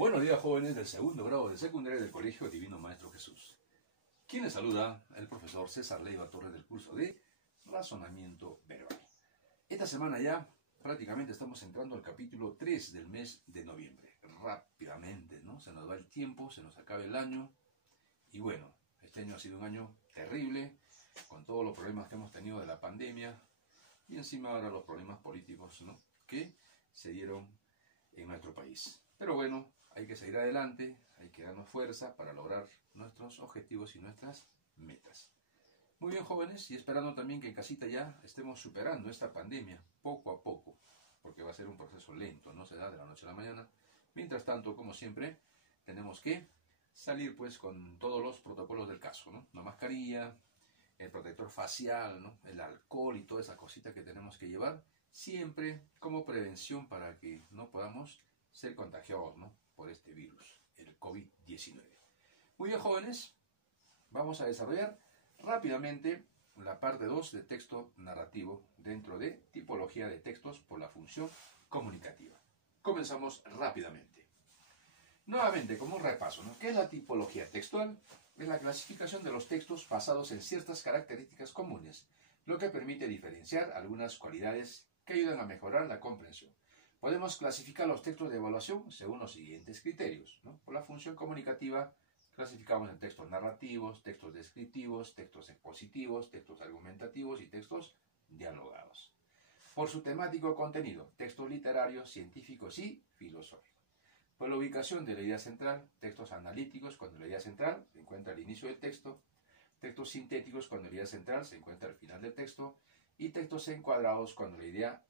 Buenos días, jóvenes del segundo grado de secundaria del Colegio Divino Maestro Jesús. Quien les saluda, el profesor César Leiva Torres del curso de Razonamiento Verbal. Esta semana ya prácticamente estamos entrando al capítulo 3 del mes de noviembre. Rápidamente, ¿no? Se nos va el tiempo, se nos acaba el año. Y bueno, este año ha sido un año terrible, con todos los problemas que hemos tenido de la pandemia. Y encima ahora los problemas políticos, ¿no?, que se dieron en nuestro país. Pero bueno, hay que seguir adelante, hay que darnos fuerza para lograr nuestros objetivos y nuestras metas. Muy bien, jóvenes, y esperando también que en casita ya estemos superando esta pandemia poco a poco, porque va a ser un proceso lento, no se da de la noche a la mañana. Mientras tanto, como siempre, tenemos que salir pues con todos los protocolos del caso, ¿no? La mascarilla, el protector facial, ¿no?, el alcohol y toda esa cosita que tenemos que llevar, siempre como prevención para que no podamos ser contagiados, ¿no?, por este virus, el COVID-19. Muy bien, jóvenes, vamos a desarrollar rápidamente la parte 2 de texto narrativo dentro de tipología de textos por la función comunicativa. Comenzamos rápidamente. Nuevamente, como un repaso, ¿no? ¿Qué es la tipología textual? Es la clasificación de los textos basados en ciertas características comunes, lo que permite diferenciar algunas cualidades que ayudan a mejorar la comprensión. Podemos clasificar los textos de evaluación según los siguientes criterios, ¿no? Por la función comunicativa clasificamos en textos narrativos, textos descriptivos, textos expositivos, textos argumentativos y textos dialogados. Por su temático contenido, textos literarios, científicos y filosóficos. Por la ubicación de la idea central, textos analíticos cuando la idea central se encuentra al inicio del texto, textos sintéticos cuando la idea central se encuentra al final del texto y textos encuadrados cuando la idea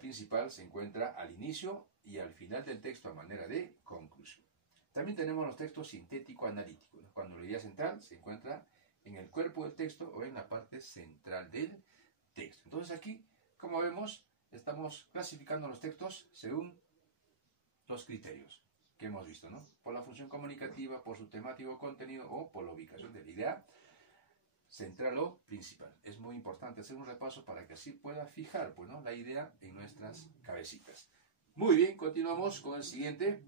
principal se encuentra al inicio y al final del texto a manera de conclusión. También tenemos los textos sintético-analíticos, ¿no?, cuando la idea central se encuentra en el cuerpo del texto o en la parte central del texto. Entonces aquí, como vemos, estamos clasificando los textos según los criterios que hemos visto, ¿no? Por la función comunicativa, por su temático contenido o por la ubicación de la idea central o principal. Es muy importante hacer un repaso para que así pueda fijar, pues, ¿no?, la idea en nuestras cabecitas. Muy bien, continuamos con el siguiente,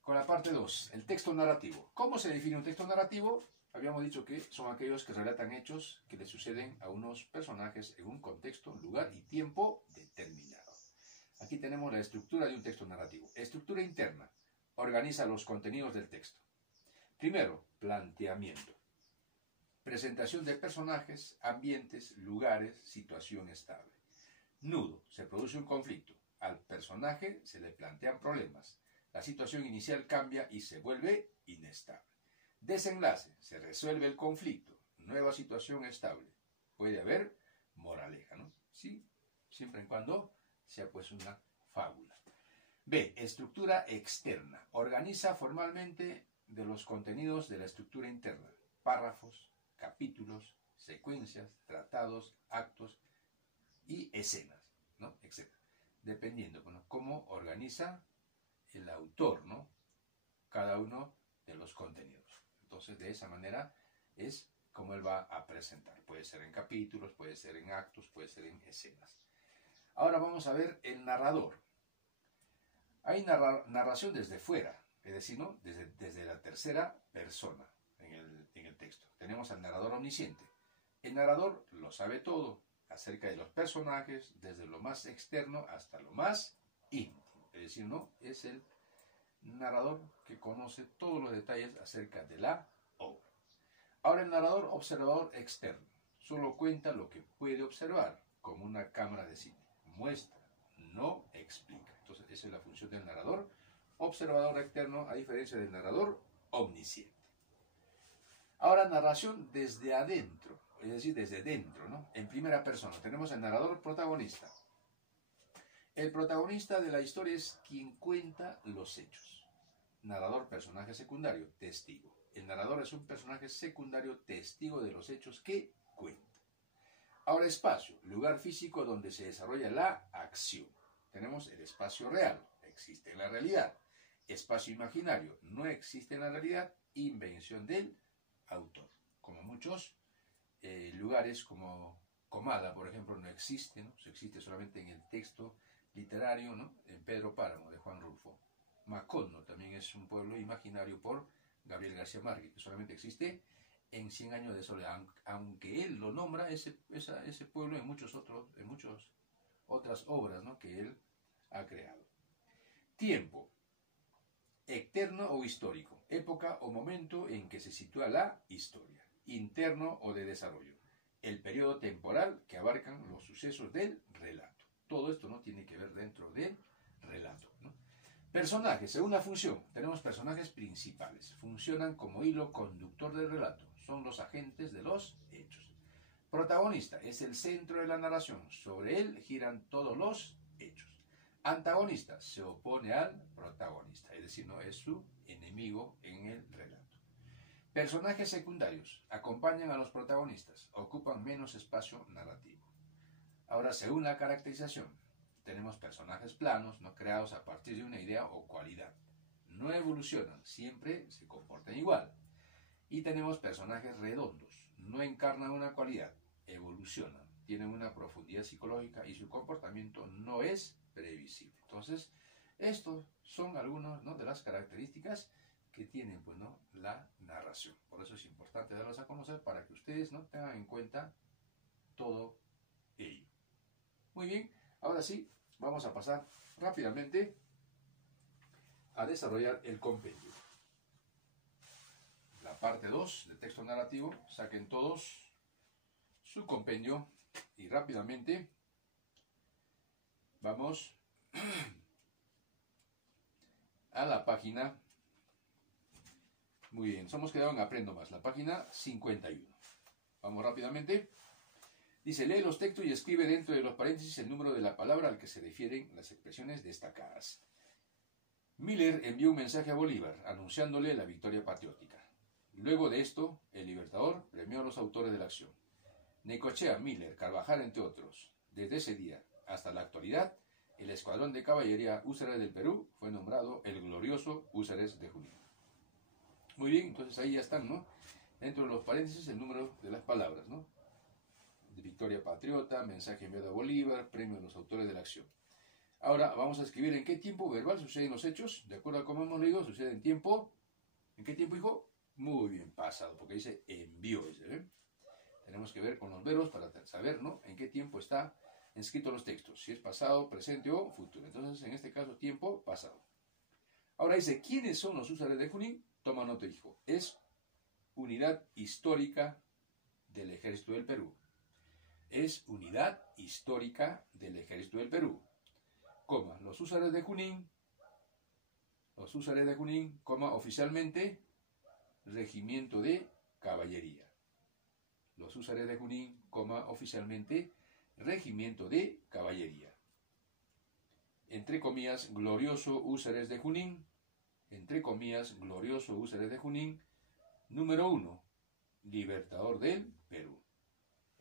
con la parte 2, el texto narrativo. ¿Cómo se define un texto narrativo? Habíamos dicho que son aquellos que relatan hechos que le suceden a unos personajes en un contexto, lugar y tiempo determinado. Aquí tenemos la estructura de un texto narrativo. Estructura interna. Organiza los contenidos del texto. Primero, planteamiento. Presentación de personajes, ambientes, lugares, situación estable. Nudo. Se produce un conflicto. Al personaje se le plantean problemas. La situación inicial cambia y se vuelve inestable. Desenlace. Se resuelve el conflicto. Nueva situación estable. Puede haber moraleja, ¿no? Sí, siempre y cuando sea pues una fábula. B. Estructura externa. Organiza formalmente de los contenidos de la estructura interna. Párrafos, capítulos, secuencias, tratados, actos y escenas, ¿no?, etc. Dependiendo, bueno, cómo organiza el autor, ¿no?, cada uno de los contenidos. Entonces, de esa manera es como él va a presentar. Puede ser en capítulos, puede ser en actos, puede ser en escenas. Ahora vamos a ver el narrador. Hay narración desde fuera, es decir, ¿no?, desde la tercera persona en el texto. Tenemos al narrador omnisciente. El narrador lo sabe todo acerca de los personajes, desde lo más externo hasta lo más íntimo. Es decir, ¿no?, es el narrador que conoce todos los detalles acerca de la obra. Ahora el narrador observador externo solo cuenta lo que puede observar, como una cámara de cine. Muestra, no explica. Entonces esa es la función del narrador observador externo, a diferencia del narrador omnisciente. Ahora narración desde adentro, es decir, desde dentro, ¿no?, en primera persona. Tenemos el narrador protagonista. El protagonista de la historia es quien cuenta los hechos. Narrador, personaje secundario, testigo. El narrador es un personaje secundario, testigo de los hechos que cuenta. Ahora espacio, lugar físico donde se desarrolla la acción. Tenemos el espacio real, existe en la realidad. Espacio imaginario, no existe en la realidad, invención del autor. Como muchos lugares como Comala, por ejemplo, no existe, ¿no? Existe solamente en el texto literario, ¿no?, en Pedro Páramo, de Juan Rulfo. Macondo también es un pueblo imaginario por Gabriel García Márquez, que solamente existe en 100 años de soledad, aunque él lo nombra ese pueblo en muchas otras obras, ¿no?, que él ha creado. Tiempo. Externo o histórico, época o momento en que se sitúa la historia. Interno o de desarrollo, el periodo temporal que abarcan los sucesos del relato. Todo esto no tiene que ver dentro del relato, ¿no? Personajes, según la función, tenemos personajes principales. Funcionan como hilo conductor del relato. Son los agentes de los hechos. Protagonista, es el centro de la narración. Sobre él giran todos los hechos. Antagonista, se opone al protagonista, es decir, no es su enemigo en el relato. Personajes secundarios, acompañan a los protagonistas, ocupan menos espacio narrativo. Ahora, según la caracterización, tenemos personajes planos, no creados a partir de una idea o cualidad. No evolucionan, siempre se comportan igual. Y tenemos personajes redondos, no encarnan una cualidad, evolucionan, tienen una profundidad psicológica y su comportamiento no es previsible. Entonces, estos son algunas, ¿no?, de las características que tienen, pues, ¿no?, la narración. Por eso es importante darlas a conocer para que ustedes, ¿no?, tengan en cuenta todo ello. Muy bien, ahora sí, vamos a pasar rápidamente a desarrollar el compendio. La parte 2 del texto narrativo, saquen todos su compendio y rápidamente vamos a la página. Muy bien, nos hemos quedado en Aprendo Más, la página 51. Vamos rápidamente. Dice, lee los textos y escribe dentro de los paréntesis el número de la palabra al que se refieren las expresiones destacadas. Miller envió un mensaje a Bolívar anunciándole la victoria patriótica. Luego de esto, el Libertador premió a los autores de la acción. Necochea, Miller, Carvajal, entre otros. Desde ese día hasta la actualidad, el escuadrón de caballería Húsares del Perú fue nombrado el glorioso Húsares de Junín. Muy bien, entonces ahí ya están, ¿no?, dentro de los paréntesis el número de las palabras, ¿no?, de victoria patriota, mensaje enviado a Bolívar, premio a los autores de la acción. Ahora vamos a escribir en qué tiempo verbal suceden los hechos. De acuerdo a cómo hemos leído, sucede en tiempo. ¿En qué tiempo, hijo? Muy bien, pasado, porque dice envió. ¿Eh? Tenemos que ver con los verbos para saber, ¿no?, en qué tiempo está escritos los textos. Si es pasado, presente o futuro. Entonces, en este caso, tiempo pasado. Ahora dice, ¿quiénes son los Húsares de Junín? Toma nota, hijo. Es unidad histórica del Ejército del Perú. Es unidad histórica del Ejército del Perú. Coma, los Húsares de Junín, coma, oficialmente, Regimiento de Caballería. Los Húsares de Junín, coma, oficialmente, Regimiento de Caballería. Entre comillas, glorioso Húsares de Junín, entre comillas, glorioso Húsares de Junín, número 1, Libertador del Perú.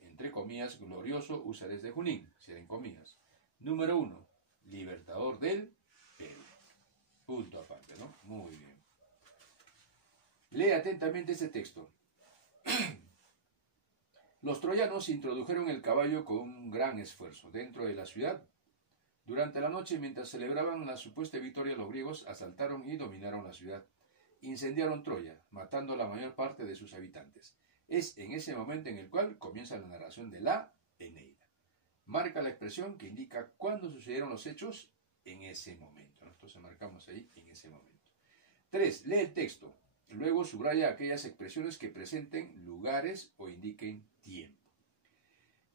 Entre comillas, glorioso Húsares de Junín, cierren comillas. Número 1, Libertador del Perú. Punto aparte, ¿no? Muy bien. Lee atentamente este texto. Los troyanos introdujeron el caballo con un gran esfuerzo dentro de la ciudad. Durante la noche, mientras celebraban la supuesta victoria, los griegos asaltaron y dominaron la ciudad. Incendiaron Troya, matando a la mayor parte de sus habitantes. Es en ese momento en el cual comienza la narración de la Eneida. Marca la expresión que indica cuándo sucedieron los hechos en ese momento. Entonces marcamos ahí en ese momento. 3. Lee el texto. Luego subraya aquellas expresiones que presenten lugares o indiquen tiempo.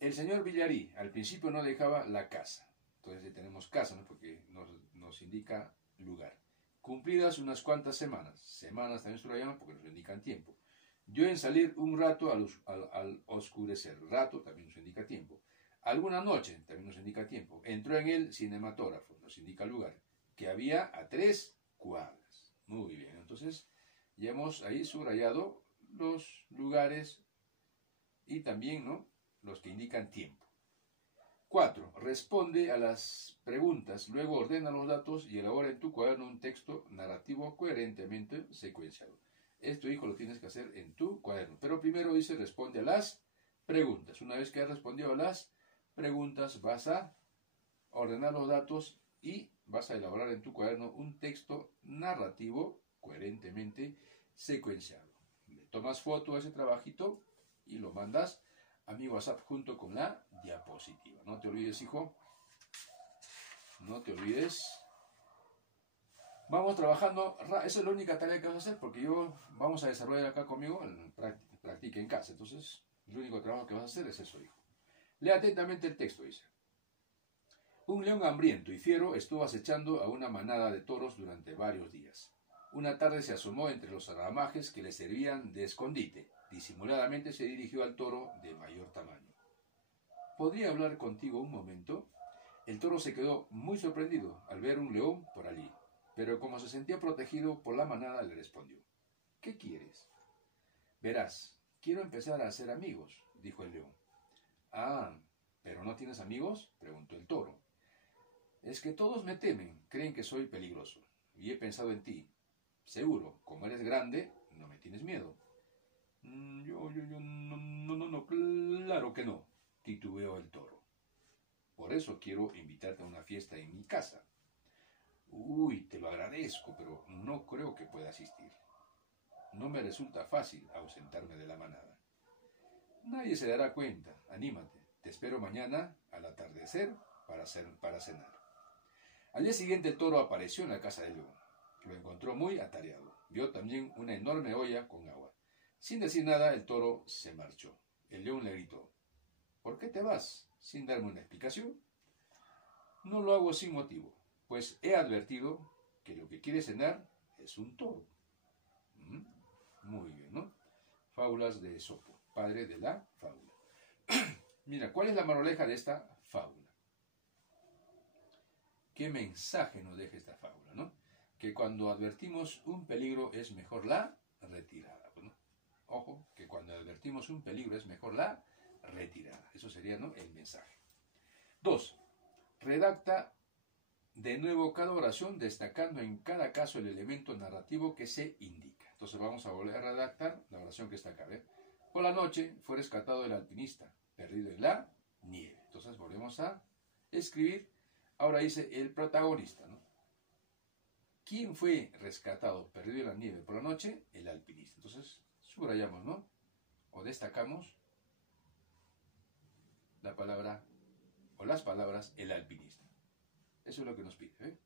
El señor Villarí al principio no dejaba la casa. Entonces tenemos casa, ¿no?, porque nos indica lugar. Cumplidas unas cuantas semanas. Semanas también subrayamos porque nos indican tiempo. Dio en salir un rato al oscurecer. Rato también nos indica tiempo. Alguna noche también nos indica tiempo. Entró en el cinematógrafo, nos indica lugar. Que había a 3 cuadras. Muy bien, entonces ya hemos ahí subrayado los lugares y también, ¿no?, los que indican tiempo. 4. Responde a las preguntas, luego ordena los datos y elabora en tu cuaderno un texto narrativo coherentemente secuenciado. Esto, hijo, lo tienes que hacer en tu cuaderno. Pero primero dice, responde a las preguntas. Una vez que has respondido a las preguntas, vas a ordenar los datos y vas a elaborar en tu cuaderno un texto narrativo coherentemente secuenciado. Le tomas foto a ese trabajito y lo mandas a mi WhatsApp junto con la diapositiva. No te olvides, hijo. No te olvides. Vamos trabajando. Esa es la única tarea que vas a hacer porque vamos a desarrollar acá conmigo en practica en casa. Entonces, el único trabajo que vas a hacer es eso, hijo. Lea atentamente el texto, dice. Un león hambriento y fiero estuvo acechando a una manada de toros durante varios días. Una tarde se asomó entre los ramajes que le servían de escondite. Disimuladamente se dirigió al toro de mayor tamaño. ¿Podría hablar contigo un momento? El toro se quedó muy sorprendido al ver un león por allí, pero como se sentía protegido por la manada le respondió. ¿Qué quieres? Verás, quiero empezar a hacer amigos, dijo el león. Ah, ¿pero no tienes amigos?, preguntó el toro. Es que todos me temen, creen que soy peligroso, y he pensado en ti. Seguro, como eres grande, no me tienes miedo. No, claro que no, titubeó el toro. Por eso quiero invitarte a una fiesta en mi casa. Uy, te lo agradezco, pero no creo que pueda asistir. No me resulta fácil ausentarme de la manada. Nadie se dará cuenta, anímate. Te espero mañana al atardecer para cenar. Al día siguiente el toro apareció en la casa del león. Lo encontró muy atareado. Vio también una enorme olla con agua. Sin decir nada, el toro se marchó. El león le gritó. ¿Por qué te vas? ¿Sin darme una explicación? No lo hago sin motivo, pues he advertido que lo que quiere cenar es un toro. Muy bien, ¿no? Fábulas de Esopo, padre de la fábula. Mira, ¿cuál es la moraleja de esta fábula? ¿Qué mensaje nos deja esta fábula, no? Que cuando advertimos un peligro es mejor la retirada, ¿no? Ojo, que cuando advertimos un peligro es mejor la retirada. Eso sería, ¿no?, el mensaje. 2. Redacta de nuevo cada oración destacando en cada caso el elemento narrativo que se indica. Entonces vamos a volver a redactar la oración que está acá. ¿Ve? Por la noche fue rescatado el alpinista, perdido en la nieve. Entonces volvemos a escribir. Ahora dice el protagonista, ¿no? ¿Quién fue rescatado, perdido en la nieve por la noche? El alpinista. Entonces subrayamos, ¿no? O destacamos la palabra o las palabras el alpinista. Eso es lo que nos pide, ¿eh?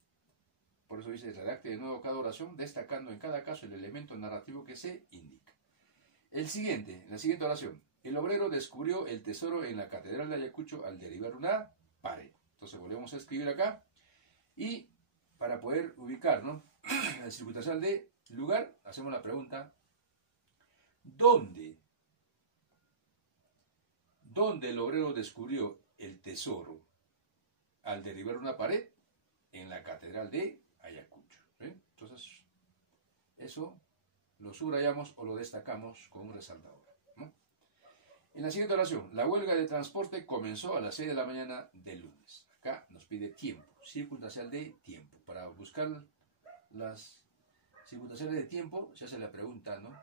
Por eso dice, redacte de nuevo cada oración, destacando en cada caso el elemento narrativo que se indica. La siguiente oración. El obrero descubrió el tesoro en la catedral de Ayacucho al derribar una pared. Entonces volvemos a escribir acá. Y para poder ubicar, ¿no?, el circunstancial de lugar, hacemos la pregunta, ¿dónde el obrero descubrió el tesoro al derribar una pared? En la catedral de Ayacucho. Entonces, eso lo subrayamos o lo destacamos con un resaltador, ¿no? En la siguiente oración, la huelga de transporte comenzó a las 6 de la mañana del lunes. Acá nos pide tiempo, circunstancial de tiempo. Para buscar las circunstanciales de tiempo se hace la pregunta, ¿no?,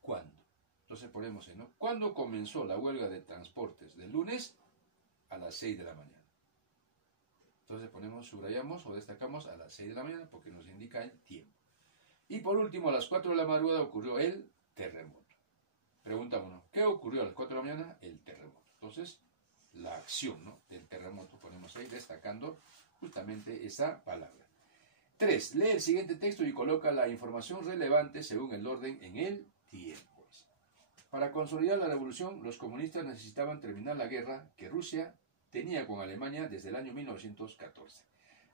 ¿cuándo? Entonces ponemos en, ¿no?, ¿cuándo comenzó la huelga de transportes del lunes? A las 6 de la mañana. Entonces ponemos, subrayamos o destacamos a las 6 de la mañana porque nos indica el tiempo. Y por último, a las 4 de la madrugada ocurrió el terremoto. Preguntámonos, ¿qué ocurrió a las 4 de la mañana? El terremoto. Entonces, la acción, ¿no?, del terremoto ponemos ahí destacando justamente esa palabra. 3. Lee el siguiente texto y coloca la información relevante según el orden en el tiempo. Para consolidar la revolución, los comunistas necesitaban terminar la guerra que Rusia tenía con Alemania desde el año 1914.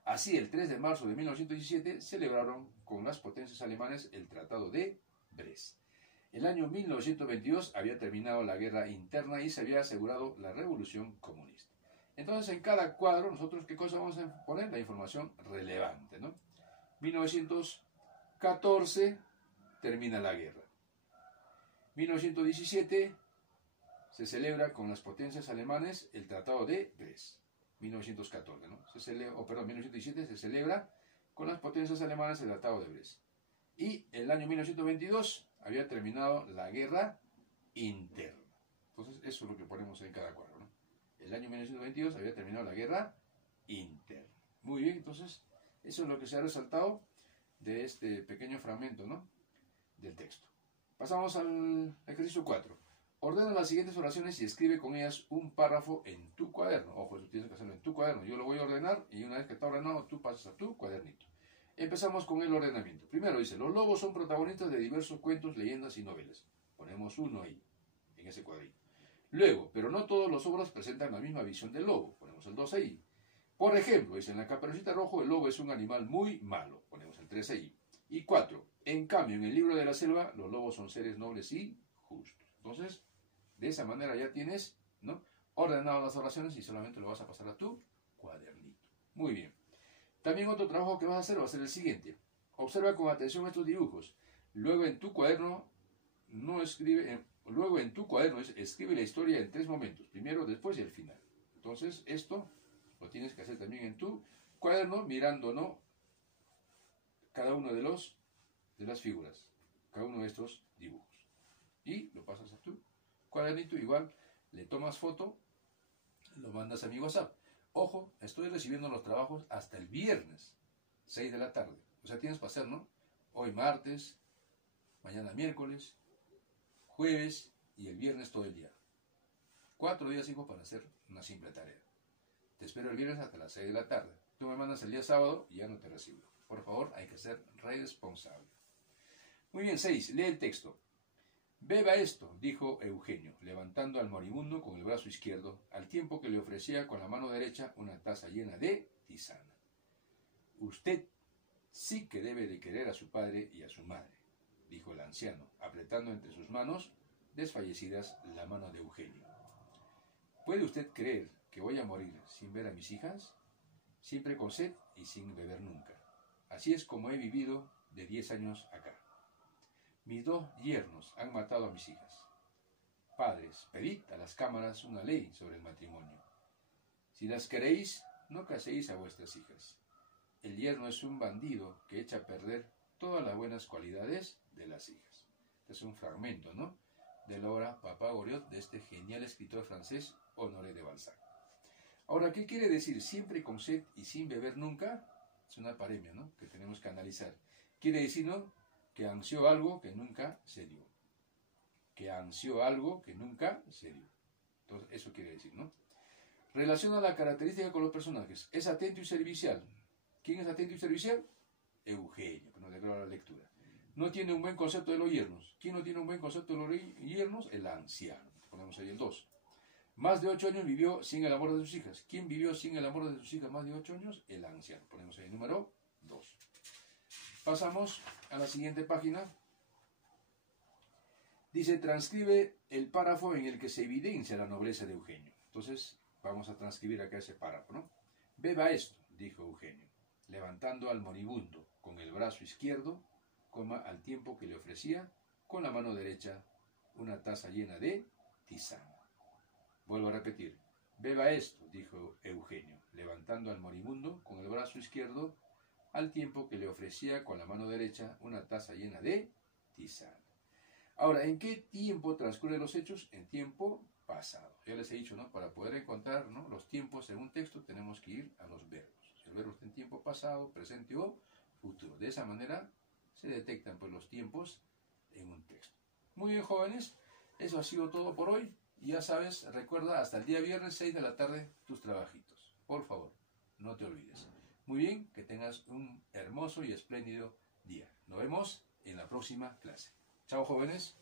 Así, el 3 de marzo de 1917 celebraron con las potencias alemanas el Tratado de Brest. El año 1922 había terminado la guerra interna y se había asegurado la revolución comunista. Entonces, en cada cuadro, nosotros, ¿qué cosa vamos a poner? La información relevante, ¿no? 1914 termina la guerra. 1917 se celebra con las potencias alemanes el Tratado de Brest. 1914, ¿no? 1917 se celebra con las potencias alemanas el Tratado de Brest. Y el año 1922 había terminado la guerra interna. Entonces, eso es lo que ponemos en cada cuadro, ¿no? El año 1922 había terminado la guerra interno. Muy bien, entonces, eso es lo que se ha resaltado de este pequeño fragmento, ¿no?, del texto. Pasamos al ejercicio 4. Ordena las siguientes oraciones y escribe con ellas un párrafo en tu cuaderno. Ojo, eso tienes que hacerlo en tu cuaderno. Yo lo voy a ordenar y una vez que está ordenado, tú pasas a tu cuadernito. Empezamos con el ordenamiento. Primero dice, los lobos son protagonistas de diversos cuentos, leyendas y novelas. Ponemos uno ahí, en ese cuadrito. Luego, pero no todas las obras presentan la misma visión del lobo. Ponemos el 2 ahí. Por ejemplo, dice, en la Caperucita Roja el lobo es un animal muy malo. Ponemos el 3 ahí. Y 4. En cambio, en el libro de la selva, los lobos son seres nobles y justos. Entonces, de esa manera ya tienes, ¿no?, ordenado las oraciones y solamente lo vas a pasar a tu cuadernito. Muy bien. También otro trabajo que vas a hacer va a ser el siguiente. Observa con atención estos dibujos. Luego en tu cuaderno escribe la historia en 3 momentos. Primero, después y al final. Entonces, esto lo tienes que hacer también en tu cuaderno, mirando, ¿no?, cada uno de las figuras, cada uno de estos dibujos. Y lo pasas a tu cuadernito, igual le tomas foto, lo mandas a mi WhatsApp. Ojo, estoy recibiendo los trabajos hasta el viernes, 6 de la tarde. O sea, tienes para hacer, ¿no?, hoy martes, mañana miércoles, jueves y el viernes todo el día. 4 días, hijo, para hacer una simple tarea. Te espero el viernes hasta las 6 de la tarde. Tú me mandas el día sábado y ya no te recibo. Por favor, hay que ser responsable. Muy bien, 6. Lee el texto. Beba esto, dijo Eugenio, levantando al moribundo con el brazo izquierdo, al tiempo que le ofrecía con la mano derecha una taza llena de tisana. Usted sí que debe de querer a su padre y a su madre, dijo el anciano, apretando entre sus manos desfallecidas la mano de Eugenio. ¿Puede usted creer que voy a morir sin ver a mis hijas? Siempre con sed y sin beber nunca. Así es como he vivido de 10 años acá. Mis 2 yernos han matado a mis hijas. Padres, pedid a las cámaras una ley sobre el matrimonio. Si las queréis, no caséis a vuestras hijas. El yerno es un bandido que echa a perder todas las buenas cualidades de las hijas. Este es un fragmento, ¿no?, de la obra Papá Goriot de este genial escritor francés Honoré de Balzac. Ahora, ¿qué quiere decir siempre con sed y sin beber nunca? Es una paremia, ¿no?, que tenemos que analizar. Quiere decir, ¿no?, que ansió algo que nunca se dio. Que ansió algo que nunca se dio. Entonces, eso quiere decir, ¿no? Relaciona la característica con los personajes. Es atento y servicial. ¿Quién es atento y servicial? Eugenio, que nos declara la lectura. No tiene un buen concepto de los yernos. ¿Quién no tiene un buen concepto de los yernos? El anciano. Ponemos ahí el 2. Más de 8 años vivió sin el amor de sus hijas. ¿Quién vivió sin el amor de sus hijas más de 8 años? El anciano. Ponemos ahí el número 2. Pasamos a la siguiente página. Dice, transcribe el párrafo en el que se evidencia la nobleza de Eugenio. Entonces, vamos a transcribir acá ese párrafo, ¿no? Beba esto, dijo Eugenio, levantando al moribundo con el brazo izquierdo, al tiempo que le ofrecía con la mano derecha una taza llena de tisana. Vuelvo a repetir. Beba esto, dijo Eugenio, levantando al moribundo con el brazo izquierdo, al tiempo que le ofrecía con la mano derecha una taza llena de tisana. Ahora, ¿en qué tiempo transcurren los hechos? En tiempo pasado. Ya les he dicho, ¿no?, para poder encontrar, ¿no?, los tiempos en un texto tenemos que ir a los verbos. El verbo está en tiempo pasado, presente o futuro. De esa manera se detectan, pues, los tiempos en un texto. Muy bien, jóvenes, eso ha sido todo por hoy. Ya sabes, recuerda, hasta el día viernes 6 de la tarde tus trabajitos. Por favor, no te olvides. Muy bien, que tengas un hermoso y espléndido día. Nos vemos en la próxima clase. Chao, jóvenes.